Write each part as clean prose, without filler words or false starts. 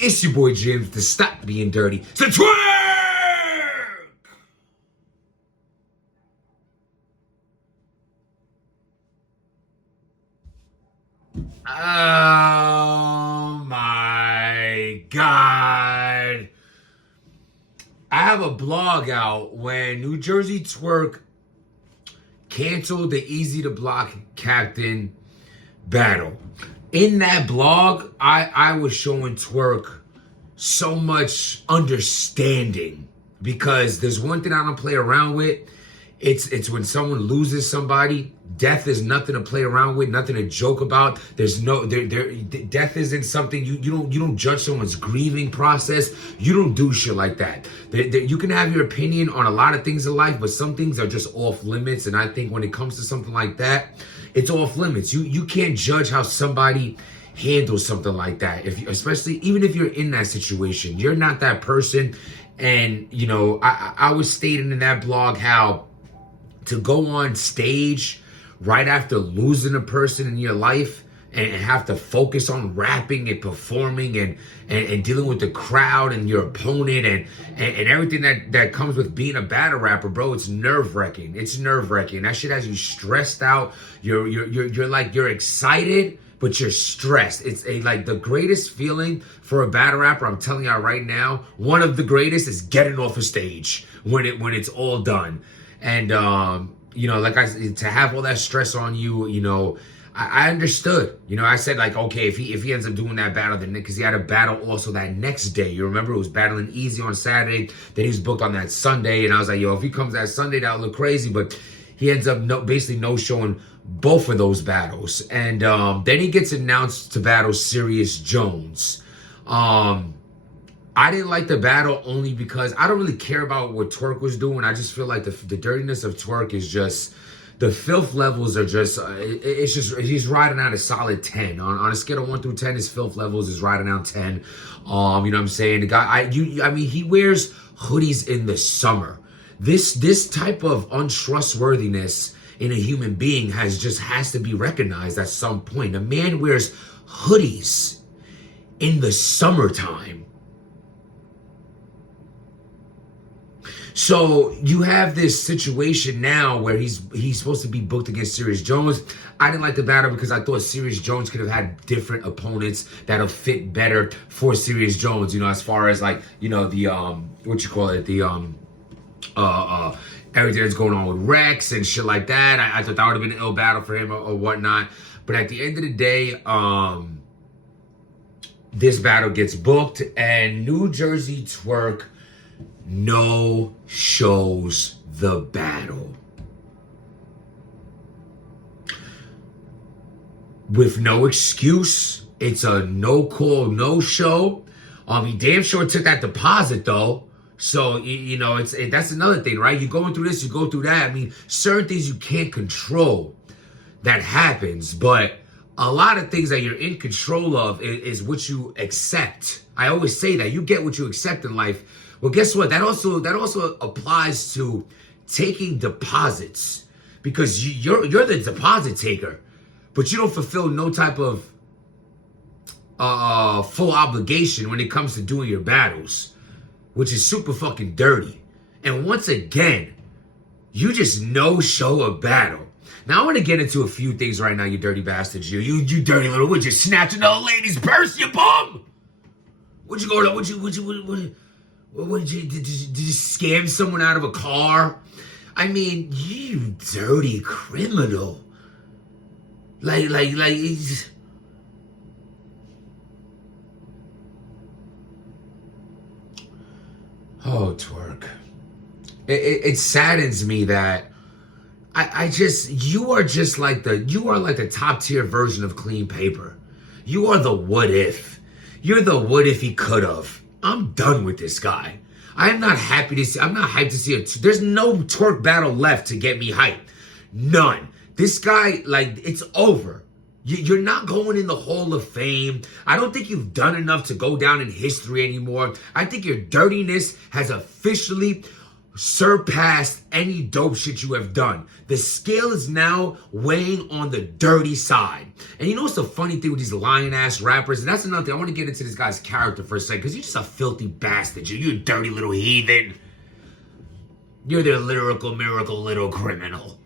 It's your boy James to stop being dirty. So twerk! Oh my God. I have a blog out when New Jersey Twerk canceled the Easy to Block Captain battle. In that blog, I was showing Twerk so much understanding, because there's one thing I don't play around with. It's when someone loses somebody. Death is nothing to play around with, nothing to joke about. There's no death isn't something you don't judge someone's grieving process. You don't do shit like that. You can have your opinion on a lot of things in life, but some things are just off limits. And I think when it comes to something like that, it's off limits. You can't judge how somebody handles something like that. Especially even if you're in that situation, you're not that person. And you know, I was stating in that blog how to go on stage right after losing a person in your life and have to focus on rapping and performing and dealing with the crowd and your opponent and everything that comes with being a battle rapper, bro. It's nerve-wracking. It's nerve-wracking. That shit has you stressed out. You're excited, but you're stressed. It's like the greatest feeling for a battle rapper, I'm telling you right now, one of the greatest is getting off a stage when it's all done. And you know, like to have all that stress on you, you know, I understood. You know, I said like, okay, if he ends up doing that battle, then because he had a battle also that next day. You remember, it was battling Easy on Saturday, then he was booked on that Sunday, and I was like, yo, if he comes that Sunday, that'll look crazy. But he ends up basically no-showing both of those battles, and then he gets announced to battle Serious Jones. I didn't like the battle only because I don't really care about what Twerk was doing. I just feel like the dirtiness of Twerk is just, the filth levels are just, it's just, he's riding out a solid 10. On a scale of 1 through 10, his filth levels is riding out 10. You know what I'm saying? The guy, I mean, he wears hoodies in the summer. This type of untrustworthiness in a human being has to be recognized at some point. A man wears hoodies in the summertime. So you have this situation now where he's supposed to be booked against Serious Jones. I didn't like the battle because I thought Serious Jones could have had different opponents that'll fit better for Serious Jones. You know, as far as like, you know, the everything that's going on with Rex and shit like that. I thought that would have been an ill battle for him or whatnot. But at the end of the day, this battle gets booked, and New Jersey Twerk no shows the battle. With no excuse. It's a no call, no show. He damn sure took that deposit though. So, you know, that's another thing, right? You're going through this, you go through that. I mean, certain things you can't control. That happens. But a lot of things that you're in control of is what you accept. I always say that. You get what you accept in life. Well, guess what? That also applies to taking deposits, because you're the deposit taker, but you don't fulfill no type of full obligation when it comes to doing your battles, which is super fucking dirty. And once again, you just no-show a battle. Now I want to get into a few things right now, you dirty bastards. You dirty little, would you snatch another lady's purse, you bum? Would you go to? Did you scam someone out of a car? I mean, you dirty criminal. Like. Oh, Twerk. It saddens me that you are like the top tier version of clean paper. You are the what if. You're the what if he could have. I'm done with this guy. I'm not hyped to see it. There's no Twerk battle left to get me hyped. None. This guy, like, it's over. You're not going in the Hall of Fame. I don't think you've done enough to go down in history anymore. I think your dirtiness has officially surpassed any dope shit you have done. The scale is now weighing on the dirty side. And you know what's the funny thing with these lying-ass rappers? And that's another thing. I want to get into this guy's character for a second, because you're just a filthy bastard. You're a dirty little heathen. You're the lyrical miracle little criminal.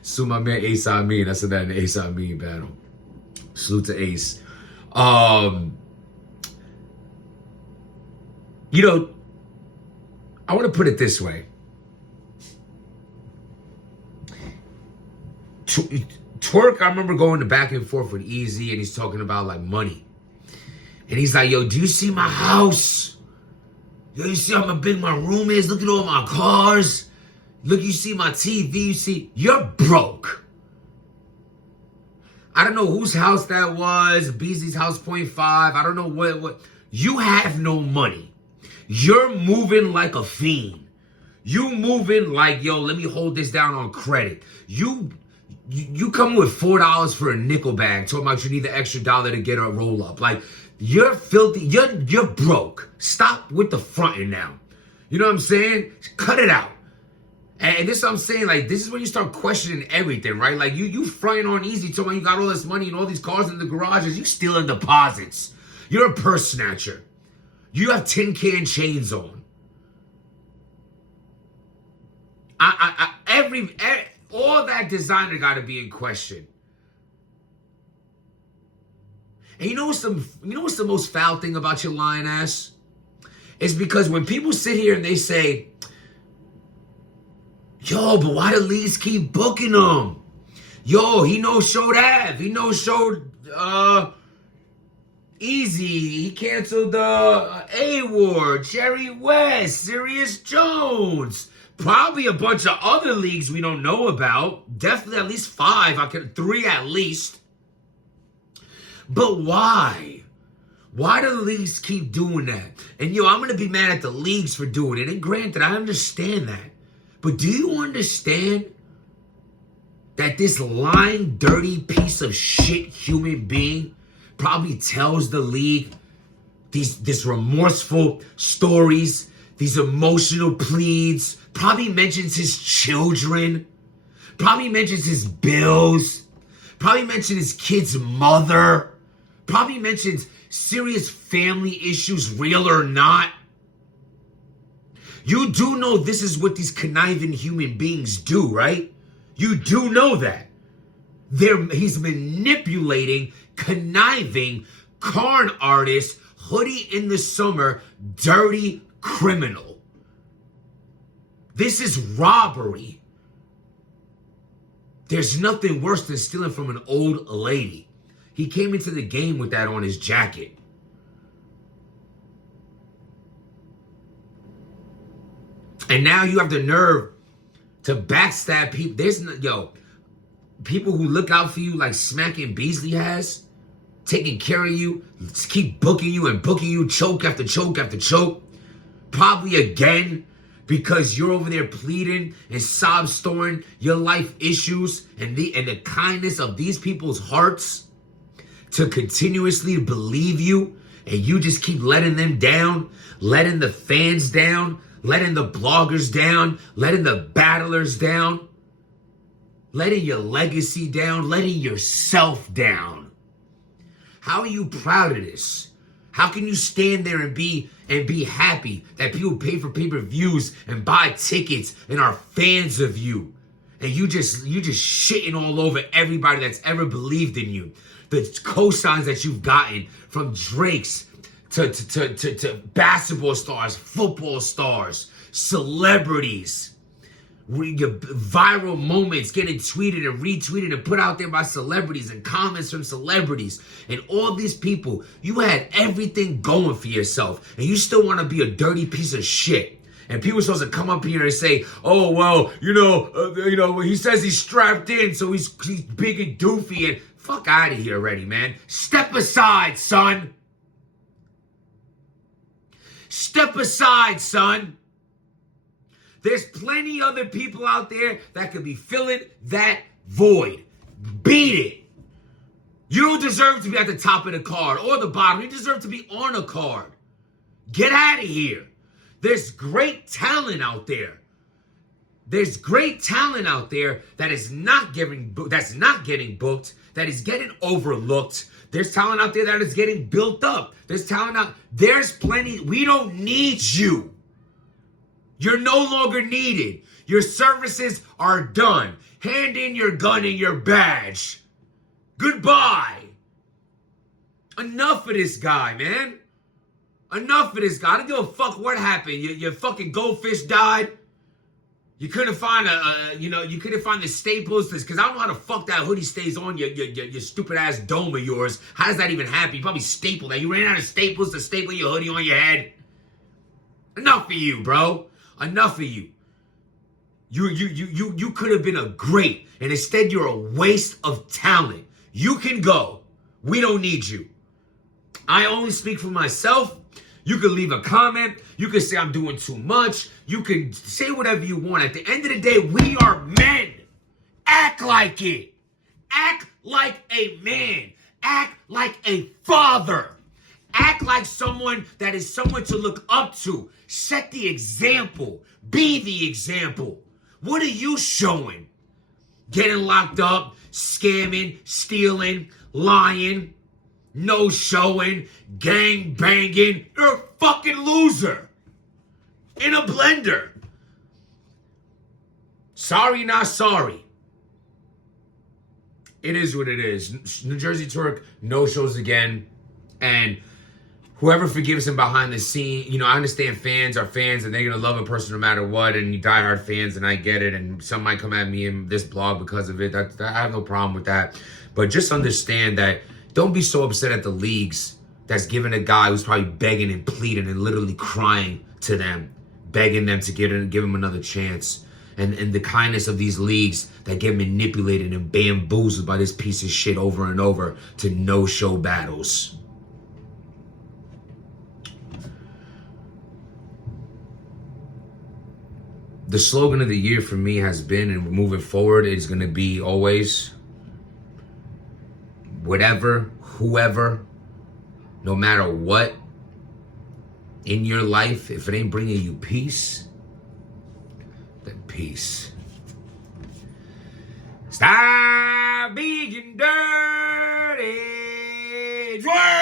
So my man Ace Amin. I said that in the Ace Amin battle. Salute to Ace. You know, I want to put it this way. Twork, I remember going to back and forth with Easy, and he's talking about like money. And he's like, yo, do you see my house? Yo, you see how big my room is? Look at all my cars. Look, you see my TV. You see, you're broke. I don't know whose house that was. Beasley's house, 0.5. I don't know what. You have no money. You're moving like a fiend. You moving like, yo, let me hold this down on credit. You come with $4 for a nickel bag, talking about you need the extra dollar to get a roll up. Like, you're filthy. You're broke. Stop with the fronting now. You know what I'm saying? Cut it out. And this is what I'm saying. Like, this is when you start questioning everything, right? Like, you fronting on Easy, talking about you got all this money and all these cars in the garages. You stealing deposits. You're a purse snatcher. You have tin can chains on. All that designer got to be in question. And you know what's the most foul thing about your lying ass? It's because when people sit here and they say, yo, but why the leagues keep booking him? Yo, he no-showed Av. He no-showed Easy. He canceled A-Ward, Jerry West, Sirius Jones. Probably a bunch of other leagues we don't know about. Definitely at least 5. 3 at least. But why? Why do the leagues keep doing that? And yo, I'm going to be mad at the leagues for doing it. And granted, I understand that. But do you understand that this lying, dirty piece of shit human being probably tells the league these remorseful stories, these emotional pleads, probably mentions his children, probably mentions his bills, probably mentions his kid's mother, probably mentions serious family issues, real or not. You do know this is what these conniving human beings do, right? You do know that. He's manipulating, conniving, con artist, hoodie in the summer, dirty criminal. This is robbery. There's nothing worse than stealing from an old lady. He came into the game with that on his jacket. And now you have the nerve to backstab people. People who look out for you like Smacking Beasley has, taking care of you, keep booking you and booking you, choke after choke after choke. Probably again because you're over there pleading and sob-storing your life issues and the kindness of these people's hearts to continuously believe you, and you just keep letting them down, letting the fans down, letting the bloggers down, letting the battlers down, letting your legacy down, letting yourself down. How are you proud of this? How can you stand there and be happy that people pay for pay-per-views and buy tickets and are fans of you? And you just shitting all over everybody that's ever believed in you. The cosigns that you've gotten from Drakes to basketball stars, football stars, celebrities. Your viral moments getting tweeted and retweeted and put out there by celebrities and comments from celebrities and all these people. You had everything going for yourself and you still want to be a dirty piece of shit. And people are supposed to come up here and say, oh, well, he says he's strapped in, so he's big and doofy. And fuck out of here already, man. Step aside, son. Step aside, son. There's plenty other people out there that could be filling that void. Beat it. You don't deserve to be at the top of the card or the bottom. You deserve to be on a card. Get out of here. There's great talent out there. There's great talent out there that is not getting booked, that is getting overlooked. There's talent out there that is getting built up. There's plenty. We don't need you. You're no longer needed. Your services are done. Hand in your gun and your badge. Goodbye. Enough of this guy, man. Enough of this guy. I don't give a fuck what happened. Your fucking goldfish died. You couldn't find you couldn't find the staples, because I don't know how the fuck that hoodie stays on your stupid ass dome of yours. How does that even happen? You probably stapled that. You ran out of staples to staple your hoodie on your head. Enough of you, bro. Enough of you. You could have been a great, and instead you're a waste of talent. You can go. We don't need you. I only speak for myself. You can leave a comment. You can say I'm doing too much. You can say whatever you want. At the end of the day, we are men. Act like it. Act like a man. Act like a father. Act like someone that is someone to look up to. Set the example. Be the example. What are you showing? Getting locked up, scamming, stealing, lying, no showing, gang banging. You're a fucking loser. In a blender. Sorry, not sorry. It is what it is. New Jersey Twerk, no shows again. And whoever forgives him behind the scene, I understand fans are fans and they're going to love a person no matter what. And you diehard fans, and I get it. And some might come at me in this blog because of it. I have no problem with that. But just understand that don't be so upset at the leagues that's giving a guy who's probably begging and pleading and literally crying to them, begging them to give him another chance. And the kindness of these leagues that get manipulated and bamboozled by this piece of shit over and over to no-show battles. The slogan of the year for me has been, and moving forward, is going to be always, whatever, whoever, no matter what, in your life, if it ain't bringing you peace, then peace. Stop being dirty. Twerk!